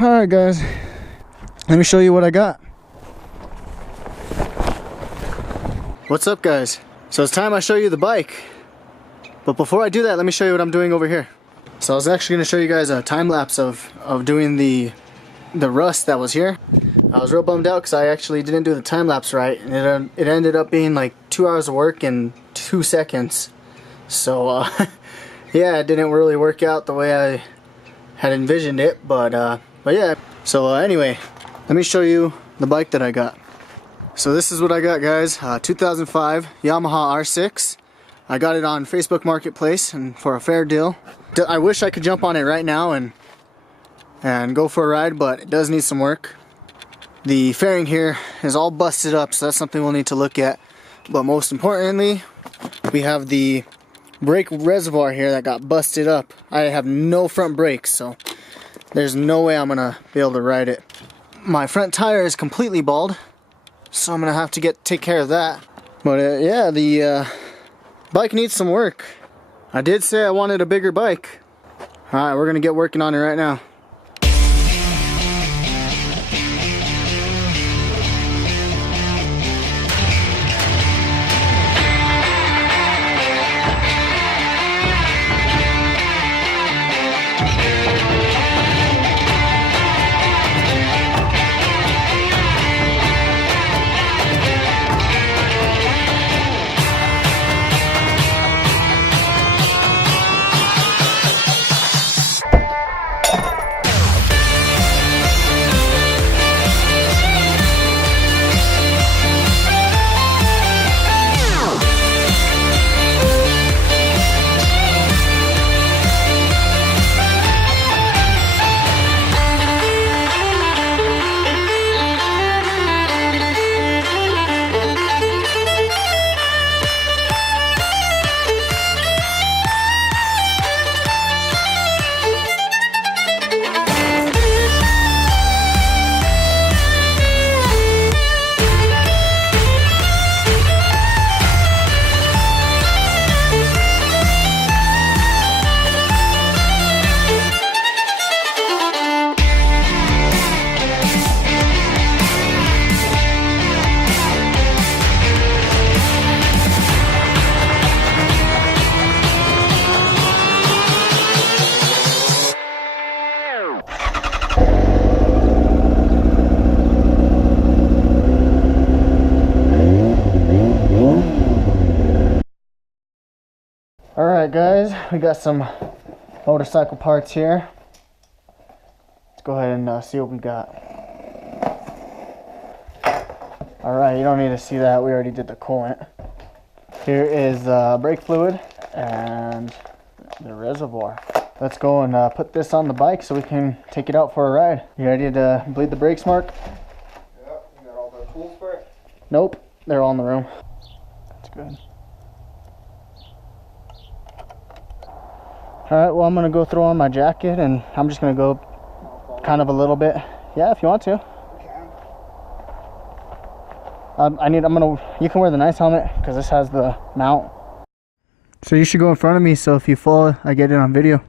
Alright guys, let me show you what I got. What's up guys? So it's time I show you the bike. But before I do that, let me show you what I'm doing over here. So I was actually going to show you guys a time lapse of doing the rust that was here. I was real bummed out because I actually didn't do the time lapse right, and it ended up being like 2 hours of work in 2 seconds. So yeah, it didn't really work out the way I had envisioned it, but yeah. So anyway, let me show you the bike that I got. So this is what I got guys, 2005 Yamaha R6. I got it on Facebook Marketplace and for a fair deal. I wish I could jump on it right now and go for a ride, but it does need some work. The fairing here is all busted up, so that's something we'll need to look at. But most importantly, we have the brake reservoir here that got busted up. I have no front brakes, so there's no way I'm gonna be able to ride it. My front tire is completely bald, so I'm gonna have to take care of that. But yeah, the bike needs some work. I did say I wanted a bigger bike. Alright, we're gonna get working on it right now. Alright guys, we got some motorcycle parts here. Let's go ahead and see what we got. Alright, you don't need to see that, we already did the coolant. Here is brake fluid and the reservoir. Let's go and put this on the bike so we can take it out for a ride. You ready to bleed the brakes, Mark? Yep, you got all the tools for it? Nope, they're all in the room. That's good. Alright, well I'm going to go throw on my jacket and I'm just going to go kind of a little bit. Yeah, if you want to. You can wear the nice helmet because this has the mount. So you should go in front of me so if you fall, I get it on video.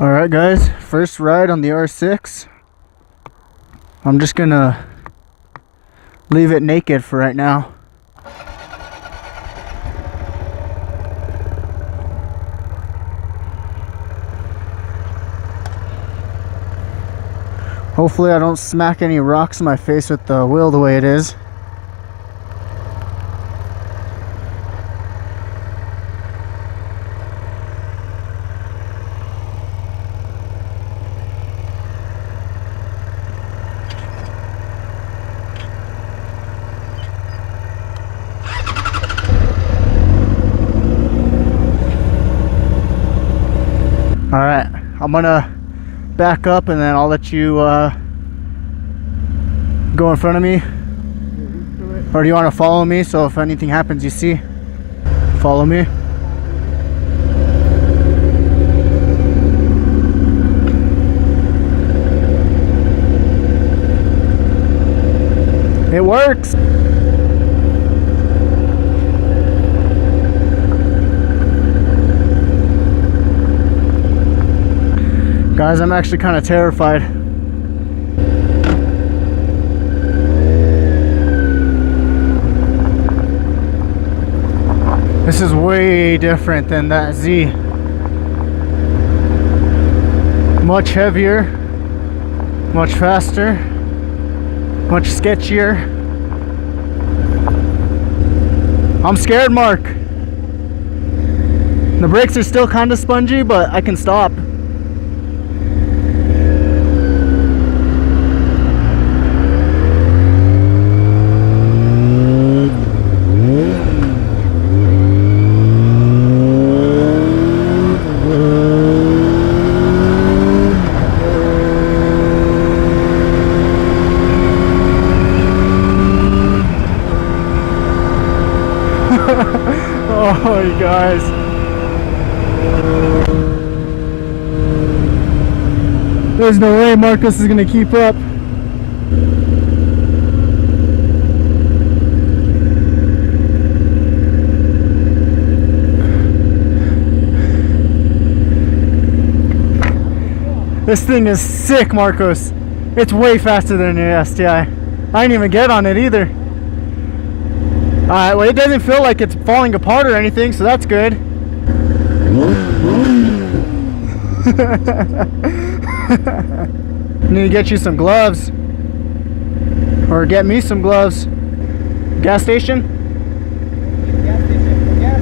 Alright guys, first ride on the R6. I'm just going to leave it naked for right now. Hopefully I don't smack any rocks in my face with the wheel the way it is. Alright, I'm gonna back up and then I'll let you go in front of me. Or do you want to follow me so if anything happens you see? Follow me. It works! Guys, I'm actually kind of terrified. This is way different than that Z. Much heavier, much faster, much sketchier. I'm scared, Mark. The brakes are still kind of spongy, but I can stop. Oh, you guys. There's no way Marcos is gonna keep up. This thing is sick, Marcos. It's way faster than your STI. I didn't even get on it either. Alright, well, it doesn't feel like it's falling apart or anything, so that's good. Need to get you some gloves. Or get me some gloves. Gas station? Gas station. Gas.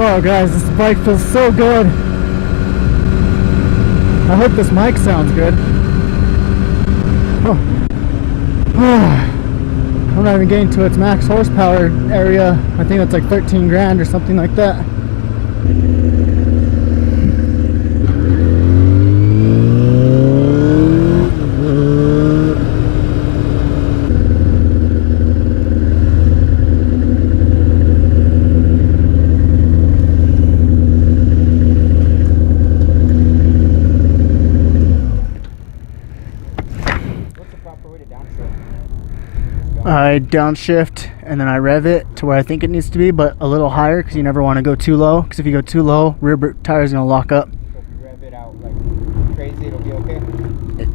Oh guys, this bike feels so good. I hope this mic sounds good. Oh. I'm not even getting to its max horsepower area. I think it's like 13 grand or something like that. I downshift and then I rev it to where I think it needs to be, but a little higher because you never want to go too low, because if you go too low, rear tire is going to lock up. So if you rev it out like crazy, it'll be okay?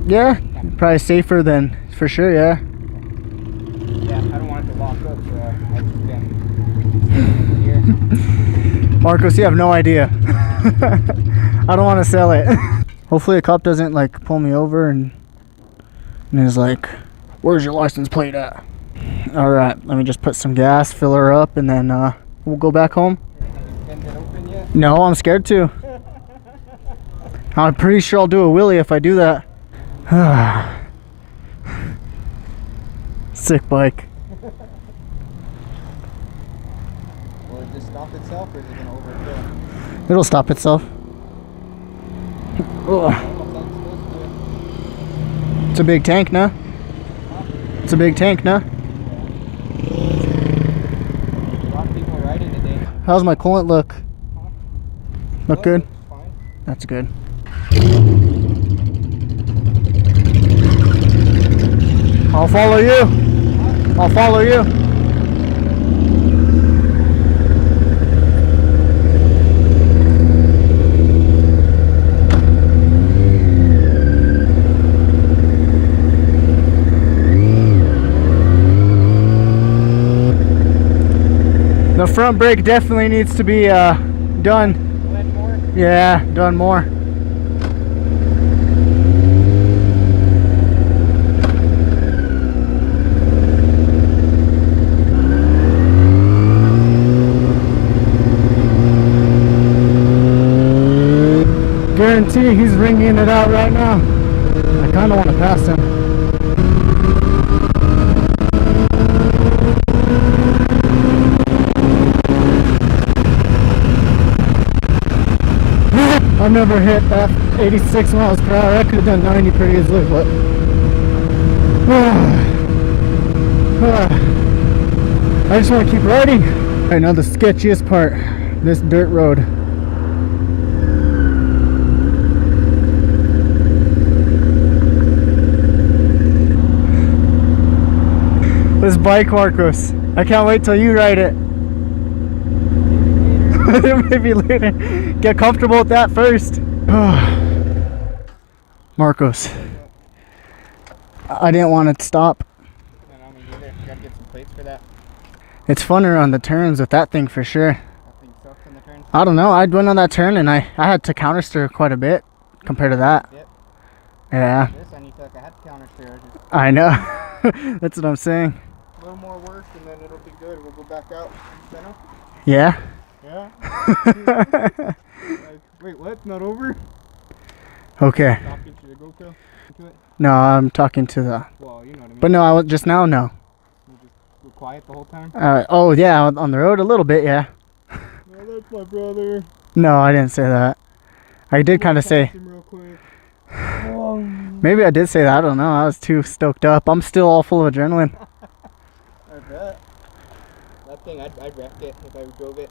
Yeah, probably safer than, for sure, yeah. Yeah, I don't want it to lock up, so I just been here. Marcos, you have no idea. I don't want to sell it. Hopefully a cop doesn't like pull me over and is like, "Where's your license plate at?" Alright, let me just put some gas, fill her up, and then we'll go back home. Have you it open yet? No, I'm scared to. I'm pretty sure I'll do a wheelie if I do that. Sick bike. Will it just stop itself, or is it going to overfill? It'll stop itself. Ugh. It's a big tank, nah? It's a big tank, nah? A lot of people riding today. How's my coolant look? Look good? Fine. That's good. I'll follow you. I'll follow you. The front brake definitely needs to be done. Blend more? Yeah, done more. Guarantee he's ringing it out right now. I kind of want to pass him. I've never hit that 86 miles per hour. I could have done 90 pretty easily, but I just want to keep riding. Alright, now the sketchiest part, this dirt road. This bike, Marcos. I can't wait till you ride it. Maybe later. Get comfortable with that first. Marcos. I didn't want to stop. I don't know, either. Gotta get some plates for that. It's funner on the turns with that thing for sure. That thing sucks on the turns. I don't know. I went on that turn and I had to countersteer quite a bit compared to that. Yep. Yeah. This one you feel like I had to countersteer. Just I know. That's what I'm saying. a little more work and then it'll be good. We'll go back out. Center. Yeah. Yeah. Wait, what? Not over? Okay. Talking to the GoPro into it? No, I'm talking to the. Well, you know what I mean. But no, I was just now. No. You just go quiet the whole time? Oh yeah, on the road a little bit. Yeah. Oh, that's my brother. No, I didn't say that. I did kind of say. Him real quick. Maybe I did say that. I don't know. I was too stoked up. I'm still all full of adrenaline. I bet. That thing, I'd wreck it if I drove it.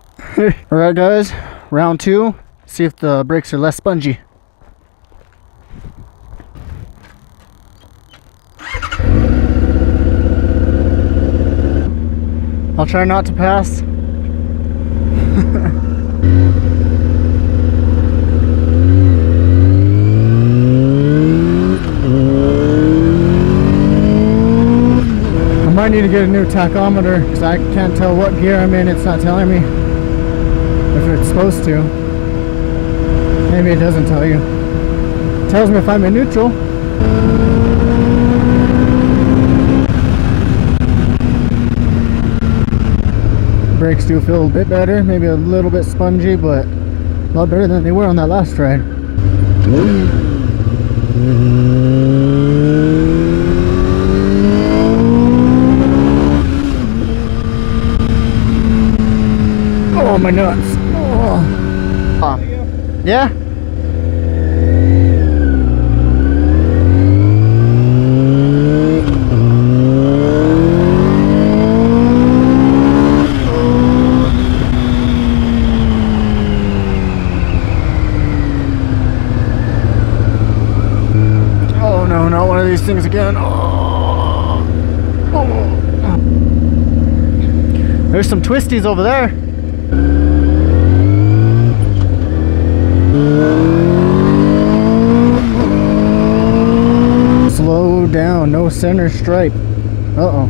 All right, guys. Round 2. See if the brakes are less spongy. I'll try not to pass. I might need to get a new tachometer because I can't tell what gear I'm in. It's not telling me if it's supposed to. Maybe it doesn't tell you. It tells me if I'm in neutral. Brakes do feel a bit better, maybe a little bit spongy, but a lot better than they were on that last ride. Oh, my nuts. Oh. Yeah? Oh no, not one of these things again. Oh. Oh. There's some twisties over there. Slow down, no center stripe. Uh-oh.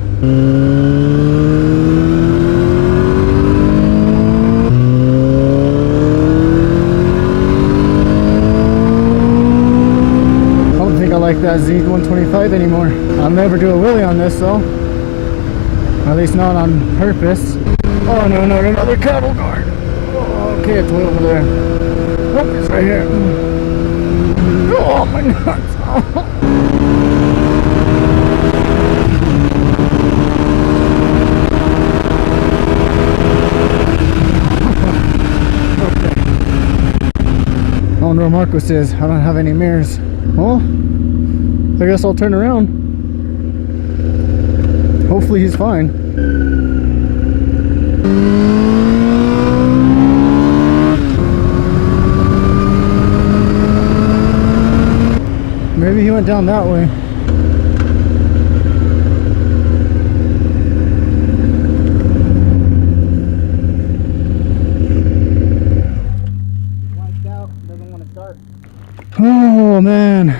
I don't think I like that Z125 anymore. I'll never do a wheelie on this though. At least not on purpose. Oh no, no, another cattle guard. Oh, okay, it's way over there. Oh, it's right here. Oh, my nuts. Oh. I don't know where Marcos is. I don't have any mirrors. Well, I guess I'll turn around. Hopefully he's fine. Maybe he went down that way. Wiped out, doesn't want to start. Oh man.